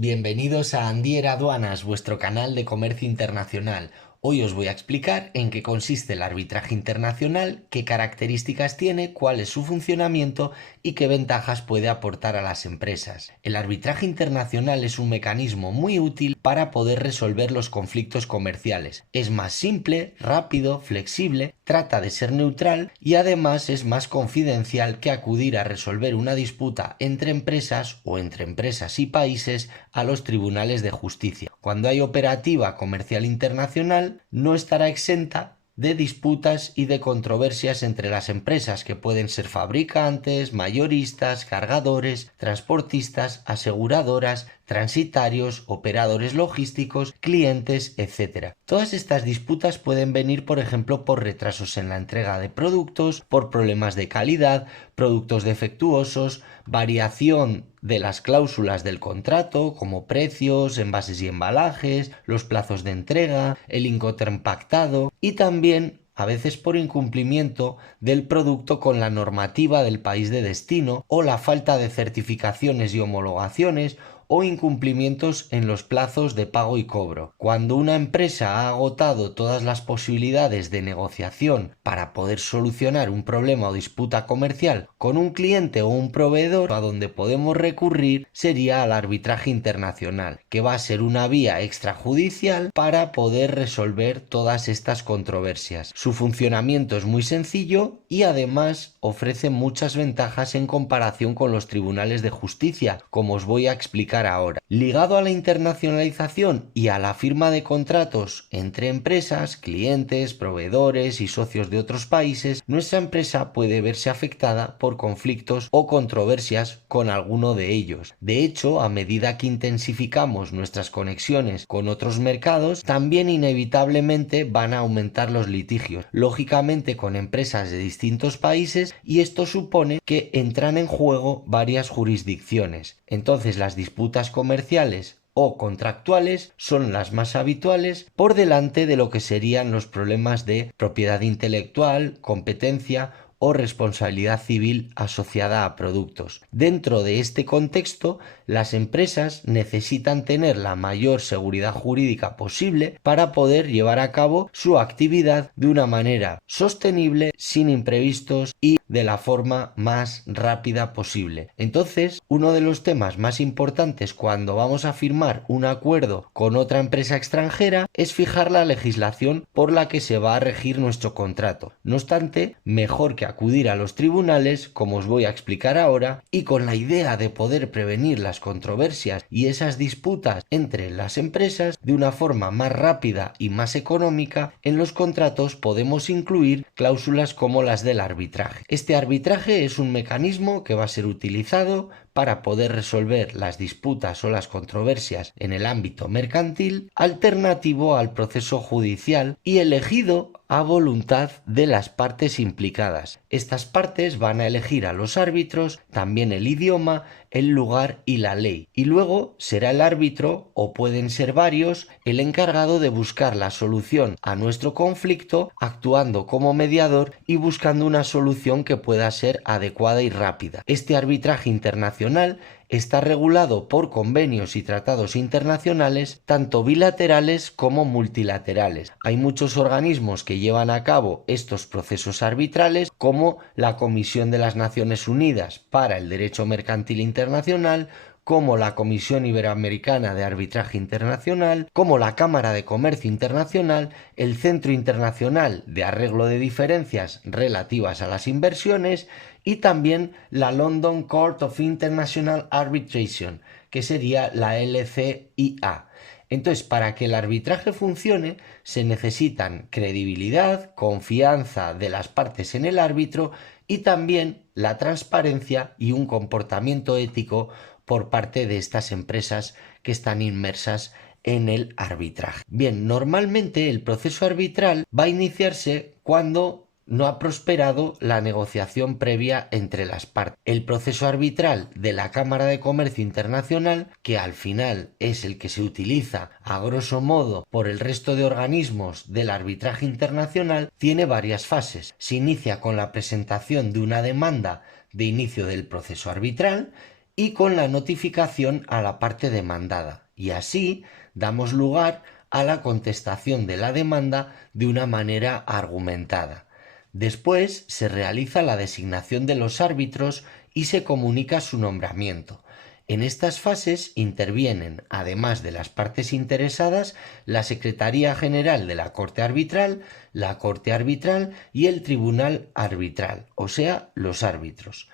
Bienvenidos a Andier Aduanas, vuestro canal de comercio internacional. Hoy os voy a explicar en qué consiste el arbitraje internacional, qué características tiene, cuál es su funcionamiento y qué ventajas puede aportar a las empresas. El arbitraje internacional es un mecanismo muy útil para poder resolver los conflictos comerciales. Es más simple, rápido, flexible, trata de ser neutral y además es más confidencial que acudir a resolver una disputa entre empresas o entre empresas y países a los tribunales de justicia. Cuando hay operativa comercial internacional, no estará exenta de disputas y de controversias entre las empresas, que pueden ser fabricantes, mayoristas, cargadores, transportistas, aseguradoras, transitarios, operadores logísticos, clientes, etc. Todas estas disputas pueden venir, por ejemplo, por retrasos en la entrega de productos, por problemas de calidad, productos defectuosos, variación de las cláusulas del contrato, como precios, envases y embalajes, los plazos de entrega, el Incoterm pactado y también a veces por incumplimiento del producto con la normativa del país de destino o la falta de certificaciones y homologaciones o incumplimientos en los plazos de pago y cobro. Cuando una empresa ha agotado todas las posibilidades de negociación para poder solucionar un problema o disputa comercial con un cliente o un proveedor, a donde podemos recurrir sería al arbitraje internacional, que va a ser una vía extrajudicial para poder resolver todas estas controversias. Su funcionamiento es muy sencillo y además ofrece muchas ventajas en comparación con los tribunales de justicia, como os voy a explicar ahora. Ligado a la internacionalización y a la firma de contratos entre empresas, clientes, proveedores y socios de otros países, nuestra empresa puede verse afectada por conflictos o controversias con alguno de ellos. De hecho, a medida que intensificamos nuestras conexiones con otros mercados, también inevitablemente van a aumentar los litigios, lógicamente con empresas de distintos países, y esto supone que entran en juego varias jurisdicciones. Entonces, las disputas comerciales o contractuales son las más habituales, por delante de lo que serían los problemas de propiedad intelectual, competencia o responsabilidad civil asociada a productos. Dentro de este contexto, las empresas necesitan tener la mayor seguridad jurídica posible para poder llevar a cabo su actividad de una manera sostenible, sin imprevistos y de la forma más rápida posible. Entonces, uno de los temas más importantes cuando vamos a firmar un acuerdo con otra empresa extranjera es fijar la legislación por la que se va a regir nuestro contrato. No obstante, mejor que acudir a los tribunales, como os voy a explicar ahora, y con la idea de poder prevenir las controversias y esas disputas entre las empresas de una forma más rápida y más económica, en los contratos podemos incluir cláusulas como las del arbitraje. Este arbitraje es un mecanismo que va a ser utilizado para poder resolver las disputas o las controversias en el ámbito mercantil, alternativo al proceso judicial y elegido a voluntad de las partes implicadas. Estas partes van a elegir a los árbitros, también el idioma, el lugar y la ley. Y luego será el árbitro, o pueden ser varios, el encargado de buscar la solución a nuestro conflicto, actuando como mediador y buscando una solución que pueda ser adecuada y rápida. Este arbitraje internacional está regulado por convenios y tratados internacionales, tanto bilaterales como multilaterales. Hay muchos organismos que llevan a cabo estos procesos arbitrales, como la Comisión de las Naciones Unidas para el Derecho Mercantil Internacional, como la Comisión Iberoamericana de Arbitraje Internacional, como la Cámara de Comercio Internacional, el Centro Internacional de Arreglo de Diferencias relativas a las inversiones y también la London Court of International Arbitration, que sería la LCIA. Entonces, para que el arbitraje funcione, se necesitan credibilidad, confianza de las partes en el árbitro y también la transparencia y un comportamiento ético por parte de estas empresas que están inmersas en el arbitraje. Bien, normalmente el proceso arbitral va a iniciarse cuando no ha prosperado la negociación previa entre las partes. El proceso arbitral de la Cámara de Comercio Internacional, que al final es el que se utiliza a grosso modo por el resto de organismos del arbitraje internacional, tiene varias fases. Se inicia con la presentación de una demanda de inicio del proceso arbitral y con la notificación a la parte demandada. Y así damos lugar a la contestación de la demanda de una manera argumentada. Después se realiza la designación de los árbitros y se comunica su nombramiento. En estas fases intervienen, además de las partes interesadas, la Secretaría General de la Corte Arbitral, la Corte Arbitral y el Tribunal Arbitral, o sea, los árbitros.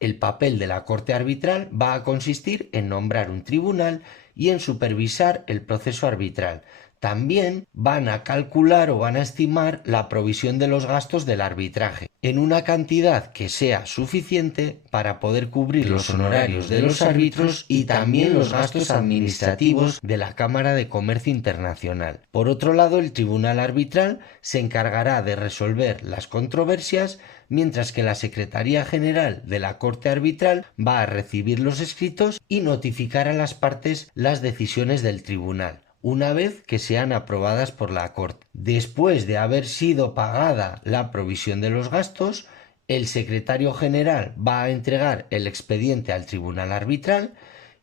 El papel de la Corte Arbitral va a consistir en nombrar un tribunal y en supervisar el proceso arbitral. También van a calcular o van a estimar la provisión de los gastos del arbitraje en una cantidad que sea suficiente para poder cubrir los honorarios de los árbitros y también los gastos administrativos de la Cámara de Comercio Internacional. Por otro lado, el Tribunal Arbitral se encargará de resolver las controversias, mientras que la Secretaría General de la Corte Arbitral va a recibir los escritos y notificar a las partes las decisiones del tribunal, una vez que sean aprobadas por la Corte. Después de haber sido pagada la provisión de los gastos, el secretario general va a entregar el expediente al Tribunal Arbitral.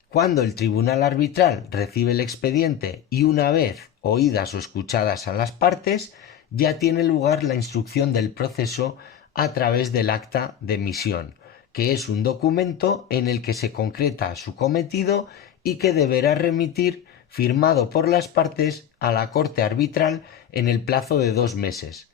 Cuando el Tribunal Arbitral recibe el expediente y una vez oídas o escuchadas a las partes, ya tiene lugar la instrucción del proceso a través del acta de emisión, que es un documento en el que se concreta su cometido y que deberá remitir firmado por las partes a la Corte Arbitral en el plazo de 2 meses.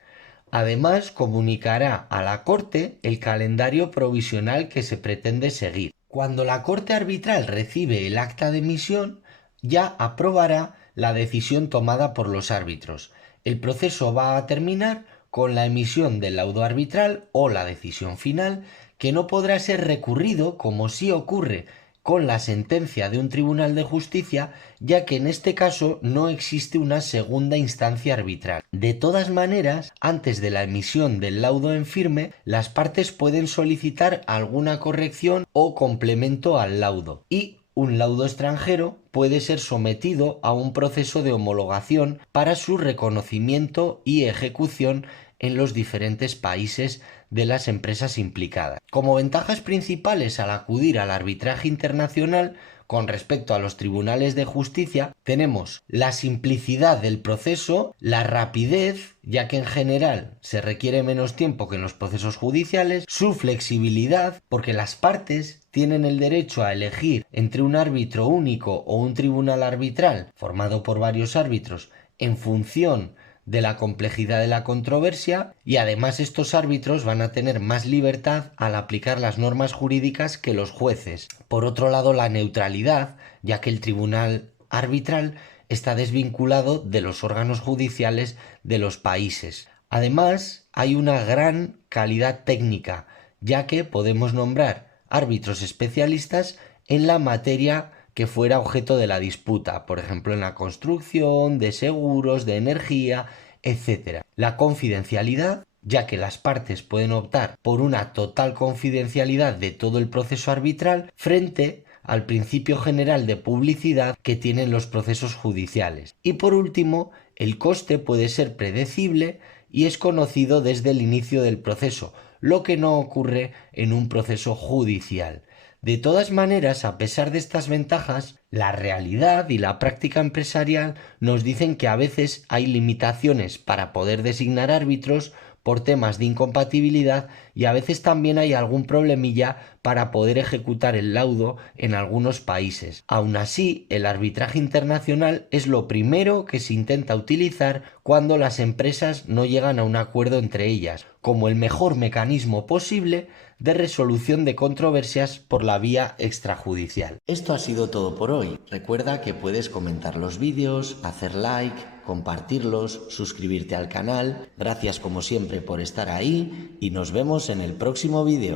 Además, comunicará a la Corte el calendario provisional que se pretende seguir. Cuando la Corte Arbitral recibe el acta de emisión, ya aprobará la decisión tomada por los árbitros. El proceso va a terminar con la emisión del laudo arbitral o la decisión final, que no podrá ser recurrido como sí ocurre con la sentencia de un tribunal de justicia, ya que en este caso no existe una segunda instancia arbitral. De todas maneras, antes de la emisión del laudo en firme, las partes pueden solicitar alguna corrección o complemento al laudo, y un laudo extranjero puede ser sometido a un proceso de homologación para su reconocimiento y ejecución en los diferentes países de las empresas implicadas. Como ventajas principales al acudir al arbitraje internacional con respecto a los tribunales de justicia, tenemos la simplicidad del proceso, la rapidez, ya que en general se requiere menos tiempo que en los procesos judiciales, su flexibilidad, porque las partes tienen el derecho a elegir entre un árbitro único o un tribunal arbitral formado por varios árbitros en función de la complejidad de la controversia, y además estos árbitros van a tener más libertad al aplicar las normas jurídicas que los jueces. Por otro lado, la neutralidad, ya que el tribunal arbitral está desvinculado de los órganos judiciales de los países. Además, hay una gran calidad técnica, ya que podemos nombrar árbitros especialistas en la materia que fuera objeto de la disputa, por ejemplo en la construcción, de seguros, de energía, etc. La confidencialidad, ya que las partes pueden optar por una total confidencialidad de todo el proceso arbitral frente al principio general de publicidad que tienen los procesos judiciales. Y por último, el coste puede ser predecible y es conocido desde el inicio del proceso, lo que no ocurre en un proceso judicial. De todas maneras, a pesar de estas ventajas, la realidad y la práctica empresarial nos dicen que a veces hay limitaciones para poder designar árbitros por temas de incompatibilidad, y a veces también hay algún problemilla para poder ejecutar el laudo en algunos países. Aún así, el arbitraje internacional es lo primero que se intenta utilizar cuando las empresas no llegan a un acuerdo entre ellas, como el mejor mecanismo posible de resolución de controversias por la vía extrajudicial. Esto ha sido todo por hoy. Recuerda que puedes comentar los vídeos, hacer like, compartirlos, suscribirte al canal. Gracias como siempre por estar ahí y nos vemos en el próximo vídeo.